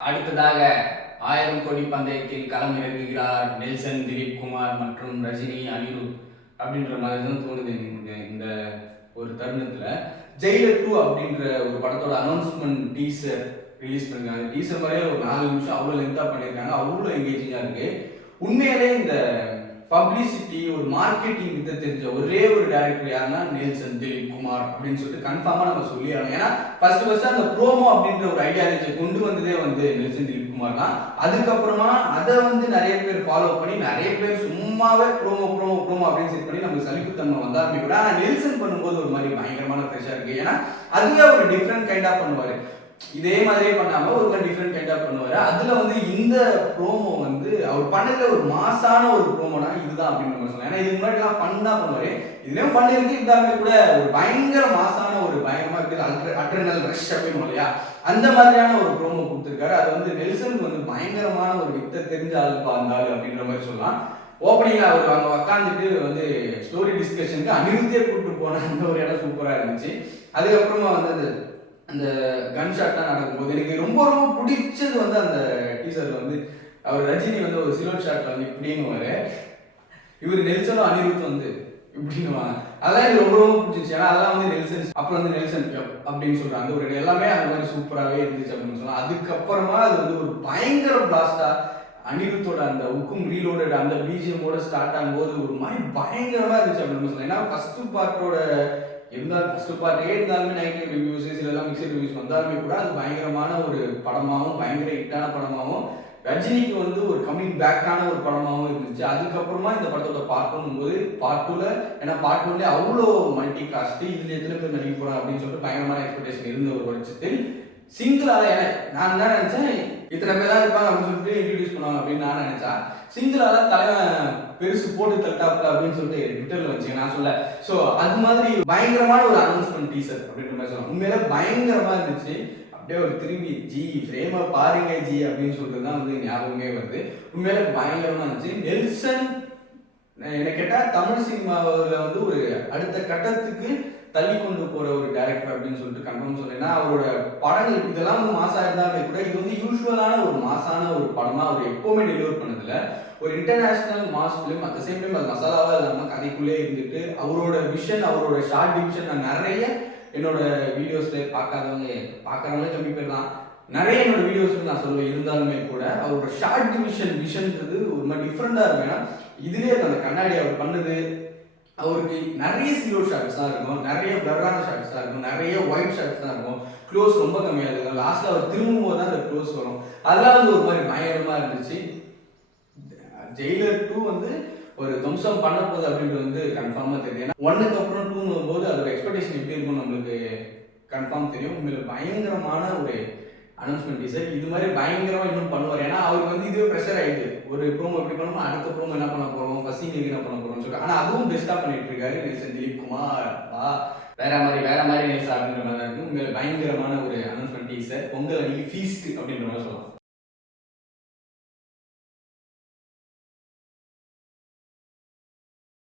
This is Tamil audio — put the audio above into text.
அடுத்ததாக 1000 கோடி பந்தயத்தில் களம் இறங்குகிறார் நெல்சன், திலீப் குமார் மற்றும் ரஜினி, அனிருத் அப்படின்ற மாதிரி தான் தோணுது இந்த ஒரு தருணத்துல. ஜெயிலர் 2 அப்படின்ற ஒரு படத்தோட அனௌன்ஸ்மெண்ட் டீசர் ரிலீஸ் பண்ணிருக்காங்க. டீசர் மாதிரியே ஒரு 4 நிமிஷம் அவ்வளோ லென்த்தா பண்ணியிருக்காங்க. அவ்வளோ எங்கேஜிங்கா இருக்கு. உண்மையிலே இந்த பப்ளிசிட்டி ஒரு மார்க்கெட்டிங் வித்த தெரிஞ்ச ஒரே ஒரு டைரக்டர் யாருன்னா நெல்சன், திலீப் குமார் அப்படின்னு சொல்லிட்டு கன்ஃபார்மா நம்ம சொல்லி ஆகணும். ஏன்னா ஃபர்ஸ்ட் அந்த ப்ரோமோ அப்படின்ற ஒரு ஐடியாலஜியை கொண்டு வந்ததே நெல்சன், திலீப் குமார் தான். அதுக்கப்புறமா அதை நிறைய பேர் ஃபாலோ பண்ணி நிறைய பேர் சும்மாவே ப்ரோமோ அப்படின்னு செட் பண்ணி நமக்கு சலிப்புத்தன்மை வந்தாலுமே கூட ஆனால் நெல்சன் பண்ணும்போது ஒரு மாதிரி பயங்கரமான ஃப்ரெஷ்ஷாக இருக்கு. ஏன்னா அதுவே ஒரு டிஃப்ரெண்ட் கைண்டா பண்ணுவாரு. இதே மாதிரியே பண்ணாம ஒரு மாதிரி டிஃப்ரெண்ட் கைண்டா பண்ணுவாரு. அதுல இந்த ப்ரோமோ அவர் பண்ணதுல ஒரு மாசான ஒரு ப்ரோமோனா இதுதான் அப்படின்னு நம்ம சொல்லலாம். ஏன்னா இதுக்கு முன்னாடி எல்லாம் ஃபன் தான் பண்ணுவாரு. இதுலயும் ஃபன் இருக்கு, இருந்தாலுமே கூட ஒரு பயங்கர மாசான ஒரு பயங்கரமா இருக்குது அட்ரினல் ரஷ் அப்படின்னு இல்லையா, அந்த மாதிரியான ஒரு ப்ரோமோ கொடுத்துருக்காரு. அது நெல்சனுக்கு பயங்கரமான ஒரு வித்த தெரிஞ்ச ஆளுப்பா இருந்தாலும் அப்படின்ற மாதிரி சொல்லலாம். ஓப்பனிங்ல அவர் அங்க உட்காந்துட்டு ஸ்டோரி டிஸ்கஷனுக்கு அனிருத்தே கூப்பிட்டு போன அந்த ஒரு இடம் சூப்பரா இருந்துச்சு. அதுக்கப்புறமா அந்த கன் ஷாட்லாம் நடக்கும்போது எனக்கு ரொம்ப ரொம்ப பிடிச்சது அந்த டீசர்ல அவர் ரஜினி ஒரு சில்வர் ஷாட்ல இப்படின்னு இவர் நெல்சனும் அனிருத் இப்படின்னுவாங்க. அதெல்லாம் எனக்கு ரொம்ப ரொம்ப பிடிச்சிச்சு. ஏன்னா அதெல்லாம் நெல்சன் அப்புறம் நெல்சன் அப்படின்னு சொல்றாங்க. ஒரு எல்லாமே அந்த மாதிரி சூப்பராகவே இருந்துச்சு அப்படின்னு சொல்லலாம். அதுக்கப்புறமா அது ஒரு பயங்கர பிளாஸ்டா அனிருத்தோட அந்த உக்கும் ரீலோட அந்த பிஜிஎம்மோட ஸ்டார்ட் ஆகும்போது ஒரு மாதிரி பயங்கரமா இருந்துச்சு அப்படின்னு சொல்லலாம். ஏன்னா ஃபர்ஸ்ட் பார்ட்டோட இருந்தாலும் ஃபர்ஸ்ட் பார்ட்டே இருந்தாலுமே நெகட்டிவ் ரிவ்யூஸ் சிலெல்லாம் மிக்சட் ரிவ்யூஸ் வந்தாலுமே கூட அது பயங்கரமான ஒரு படமாகவும் பயங்கர ஹிட்டான படமாகவும் ரஜினிக்கு ஒரு கம்மிங் பேக்கான ஒரு படமாகவும் இருந்துச்சு. அதுக்கப்புறமா இந்த படத்தோட பார்ட் 2 ஏன்னா பார்ட் 1 அவ்வளோ மல்டி காஸ்ட், இதுல எத்தனை பேர் நடிக்க போறாங்க அப்படின்னு சொல்லிட்டு பயங்கரமான எக்ஸ்பெக்டேஷன் இருந்த ஒரு பட்சத்தில் சிங்கிளால நான் என்ன நினைச்சேன், இத்தனை பேர் தான் இருப்பாங்க அப்படின்னு சொல்லிட்டு இன்ட்ரடியூஸ் பண்ணுவாங்க அப்படின்னு நான் நினைச்சா சிங்கிளால தலைவன் பெருசு போட்டு தட்டாப்ல அப்படின்னு சொல்லிட்டு ட்விட்டர்ல வச்சுங்க நான் சொல்ல. ஸோ அது மாதிரி பயங்கரமான ஒரு அனௌன்ஸ்மெண்ட் டீசர் அப்படின்ற மாதிரி சொல்லலாம். உண்மையில பயங்கரமா இருந்துச்சு. அப்படியே ஒரு திரும்பி ஜி ஃப்ரேமை பாருங்க ஜி அப்படின்னு சொல்லிட்டு தான் ஞாபகமே வருது. உண்மையில பயங்கரமா இருந்துச்சு. நெல்சன் என்ன கேட்டா தமிழ் சினிமாவில் ஒரு அடுத்த கட்டத்துக்கு தள்ளி கொண்டு போற ஒரு டைரக்டர் அப்படின்னு சொல்லிட்டு கன்ஃபார்ம் சொன்னேன்னா அவரோட படங்கள் இதெல்லாம் மாசா இருந்தாலுமே கூட இது யூஸ்வலான ஒரு மாசான ஒரு படமா அவர் எப்பவுமே டெலிவர் பண்ணதில்ல. ஒரு international mass film at the same time அது மசாலாவா இல்லாமல் கதைக்குள்ளே இருந்துட்டு அவரோட விஷன் அவரோட ஷார்ட் டிவிஷன் நான் நிறைய என்னோட வீடியோஸ்ல பார்க்கறவங்களே கம்மி பேர் தான் நிறைய என்னோட வீடியோஸ் நான் சொல்லுவேன். இருந்தாலுமே கூட அவரோட ஷார்ட் டிவிஷன்ன்றது ஒரு மாதிரி டிஃப்ரெண்டா இருக்கும். ஏன்னா இதுலேயே அந்த கண்ணாடி அவர் பண்ணது அவருக்கு நிறைய சில்வர் ஷாட்ஸ் தான் இருக்கும், நிறைய பிளரான ஷாட்ஸ் தான் இருக்கும், நிறைய ஒயிட் ஷாட்ஸ் தான் இருக்கும், க்ளோஸ் ரொம்ப கம்மியாக இருக்கும். லாஸ்ட்ல அவர் திரும்பும்போது தான் அந்த க்ளோஸ் வரும். அதெல்லாம் ஒரு மாதிரி பயங்கரமா இருந்துச்சு. ஜெயிலர் 2 ஒரு தம்சம் பண்ண போகுது அப்படின்றது கன்ஃபார்மா தெரியும். ஏன்னா 1க்கு அப்புறம் 2 வரும்போது அதோட எக்ஸ்பெக்டேஷன் எப்படி இருக்கும் நம்மளுக்கு கன்ஃபார்ம் தெரியும். உண்மையில பயங்கரமான ஒரு அனௌன்ஸ்மெண்ட் டீசர். இது மாதிரி பயங்கரமா இன்னும் பண்ணுவார். ஏன்னா அவருக்கு இதுவே ப்ரெஷர் ஆயிடுது. ஒரு ப்ரோமோ எப்படி பண்ணுமோ அடுத்த ப்ரோமோ என்ன பண்ண போறோம், ஃபர்ஸ்ட் சீனுக்கு என்ன பண்ண போறோம்னு சொல்லிட்டு. ஆனா அதுவும் பெஸ்டா பண்ணிட்டு இருக்காரு நெல்சன், திலீப் குமார். வேற மாதிரி நெல்சன் அப்படின்ற மாதிரி இருக்கு. உண்மையில பயங்கரமான ஒரு அனௌன்ஸ்மெண்ட் டீசர். பொங்கல் அன்னைக்கு ஃபீஸ்ட் அப்படின்ற மாதிரி சொல்லலாம்.